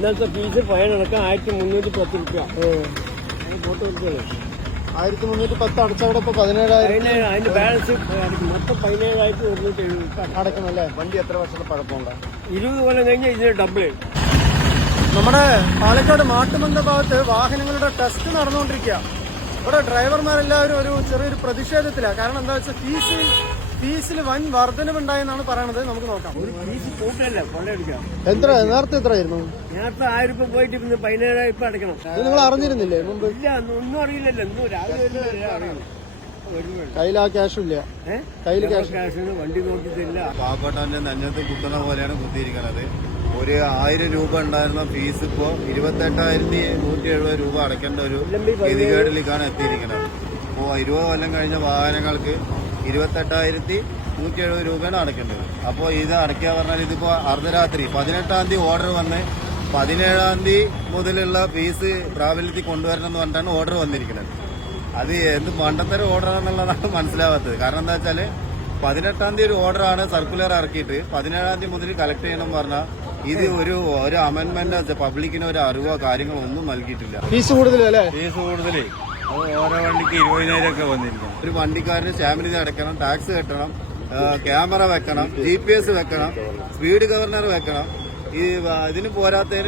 ഇന്നത്തെ fees fine അടക്കം 1310 രൂപ. ഫോട്ടോ എടുക്കല്ലേ 1310 അടച്ചവിടെ ഇപ്പൊ 17,000. അതിന്റെ ബാലൻസ് മൊത്തം 17,170 അടക്കണം അല്ലേ? വണ്ടി എത്ര വർഷത്തെ പഴക്കമുണ്ട്? 20 കൊല്ലം കഴിഞ്ഞാൽ ഇതിന് ഡബിൾ. നമ്മുടെ പാലക്കാട് മാട്ടുമന്ത ഭാഗത്ത് വാഹനങ്ങളുടെ ടെസ്റ്റ് നടന്നുകൊണ്ടിരിക്കുക. ഇവിടെ ഡ്രൈവർമാരെല്ലാവരും ഒരു ചെറിയൊരു പ്രതിഷേധത്തിലാണ്. കാരണം എന്താ വെച്ചാൽ ഫീസിൽ വൻ വർധനവുണ്ടായെന്നാണ് പറയണത്. നമുക്ക് നോക്കാം. ഒരു ഫീസ് കൂട്ടല്ല കൊള്ളയടിക്കാം. നേരത്തെ എത്രയായിരുന്നു? നേരത്തെ 1000 രൂപ പോയിട്ട് ഇന്ന് 17,000 രൂപ അടയ്ക്കണം. നിങ്ങൾ അറിഞ്ഞിരുന്നില്ലേ മുമ്പ്? ഇല്ല, ഒന്നും അറിയില്ലല്ലോ. ഇന്നും രാവിലെ അറിയണം. കയ്യിൽ ആ ക്യാഷും ഇല്ല. കയ്യിൽ ക്യാഷ് വണ്ടി നോക്കിയിട്ടില്ല. പാവപ്പെട്ടവന്റെ നെഞ്ഞത്ത് കുത്തുന്ന പോലെയാണ് കുത്തിയിരിക്കുന്നത്. ഒരു 1000 രൂപ ഉണ്ടായിരുന്ന ഫീസ് ഇപ്പോ 28,170 രൂപ അടയ്ക്കേണ്ട ഒരു ഗതികേടിലേക്കാണ് എത്തിയിരിക്കുന്നത്. ഇപ്പോ 20 കൊല്ലം കഴിഞ്ഞ വാഹനങ്ങൾക്ക് 28,170 രൂപയാണ് അടയ്ക്കേണ്ടത്. അപ്പോൾ ഇത് അടയ്ക്കുക പറഞ്ഞാൽ ഇതിപ്പോ അർദ്ധരാത്രി 18-ാം തീയതി ഓർഡർ വന്ന് 17-ാം തീയതി മുതലുള്ള ഫീസ് പ്രാബല്യത്തിൽ കൊണ്ടുവരണം എന്ന് പറഞ്ഞിട്ടാണ് ഓർഡർ വന്നിരിക്കുന്നത്. അത് എന്ത് മണ്ടത്തരം ഓർഡറാണെന്നുള്ളതാണ് മനസ്സിലാവാത്തത്. കാരണം എന്താ വെച്ചാല് 18-ാം തീയതി ഒരു ഓർഡറാണ് സർക്കുലർ ഇറക്കിയിട്ട് 17-ാം തീയതി മുതൽ കളക്ട് ചെയ്യണം പറഞ്ഞാൽ ഇത് ഒരു അമെന്റ്മെന്റ് പബ്ലിക്കിന് ഒരു അറിവോ കാര്യങ്ങളോ ഒന്നും നൽകിയിട്ടില്ല. ഫീസ് കൂടുതലല്ലേ? ഫീസ് കൂടുതലേ. അത് ഓരോ വണ്ടിക്ക് 20,000 ഒക്കെ വന്നിരിക്കും. ഒരു വണ്ടിക്കാരന് സ്റ്റാമ്പിന് അടയ്ക്കണം, ടാക്സ് കെട്ടണം, ക്യാമറ വെക്കണം, GPS വെക്കണം, സ്പീഡ് ഗവർണർ വെക്കണം. ഇതിന് പോരാത്തതിന്